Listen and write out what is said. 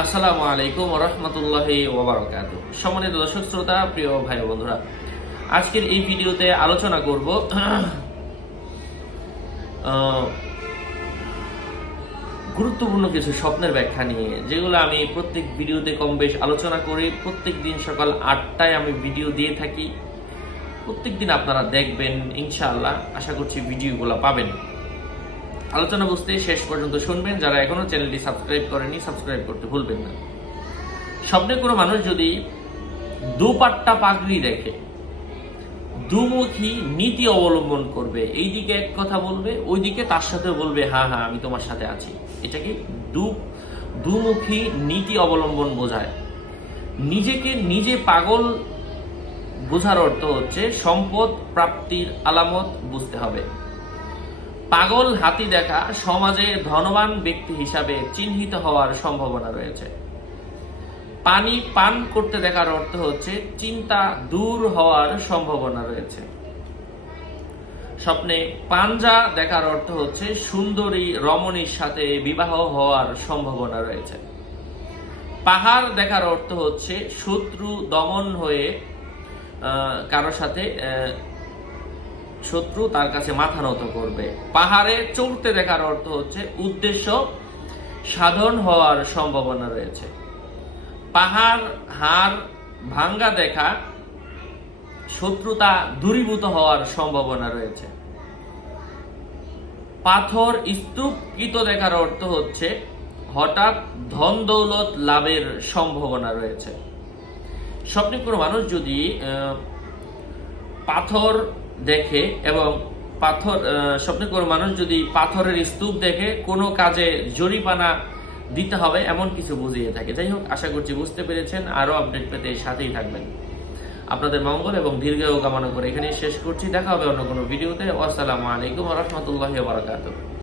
আসসালামু আলাইকুম রহমতুল্লাহ ওবরাকাত সম্মানিত দর্শক, শ্রোতা, প্রিয় ভাই বন্ধুরা, আজকের এই ভিডিওতে আলোচনা করব গুরুত্বপূর্ণ কিছু স্বপ্নের ব্যাখ্যা নিয়ে, যেগুলো আমি প্রত্যেক ভিডিওতে কম বেশ আলোচনা করি। প্রত্যেক দিন সকাল আটটায় আমি ভিডিও দিয়ে থাকি। প্রত্যেক দিন আপনারা দেখবেন, ইনশাআল্লাহ, আশা করছি ভিডিওগুলো পাবেন। আলোচনা বুঝতে শেষ পর্যন্ত শুনবেন। যারা এখনও চ্যানেলটি সাবস্ক্রাইব করেনি সাবস্ক্রাইব করতে ভুলবেন না। স্বপ্নে কোনো মানুষ যদি দুপাট্টা পাগড়ি দেখে, দুমুখী নীতি অবলম্বন করবে এই দিকে এক কথা বলবে, ওইদিকে তার সাথে বলবে হ্যাঁ হ্যাঁ আমি তোমার সাথে আছি। এটাকে দু, দুমুখী নীতি অবলম্বন বোঝায়? নিজেকে নিজে পাগল বোঝার অর্থ হচ্ছে সম্পদ প্রাপ্তির আলামত বুঝতে হবে। পাগল হাতি দেখা সমাজে ধনবান ব্যক্তি হিসাবে চিহ্নিত হওয়ার সম্ভাবনা রয়েছে। পানি পান করতে দেখার অর্থ হচ্ছে চিন্তা দূর হওয়ার সম্ভাবনা রয়েছে। স্বপ্নে পাঞ্জা দেখার অর্থ হচ্ছে সুন্দরী রমণীর সাথে বিবাহ হওয়ার সম্ভাবনা রয়েছে। পাহাড় দেখার অর্থ হচ্ছে শত্রু দমন হয়ে কারোর সাথে শত্রু তার কাছে মাথা নত করবে। পাহাড়ে চলতে দেখার অর্থ হচ্ছে উদ্দেশ্য সাধন হওয়ার সম্ভাবনা রয়েছে। পাহাড়, হাড় ভাঙ্গা দেখা শত্রুতা দূরীভূত হওয়ার সম্ভাবনা রয়েছে। পাথর স্তূপকৃত দেখার অর্থ হচ্ছে হঠাৎ ধন দৌলত লাভের সম্ভাবনা রয়েছে। স্বপ্নে কোনো মানুষ যদি পাথর দেখে এবং পাথর স্বপ্নে কোনো মানুষ যদি পাথরের স্তূপ দেখে কোনো কাজে জরিমানা দিতে হবে এমন কিছু বুঝিয়ে থাকে। যাই হোক, আশা করছি বুঝতে পেরেছেন। আরও আপডেট পেতে সাথেই থাকবেন। আপনাদের মঙ্গল এবং দীর্ঘায়ু কামনা করে এখানেই শেষ করছি। দেখা হবে অন্য কোনো ভিডিওতে। আসসালামু আলাইকুম রহমতুল্লাহ বারাকাতুহ।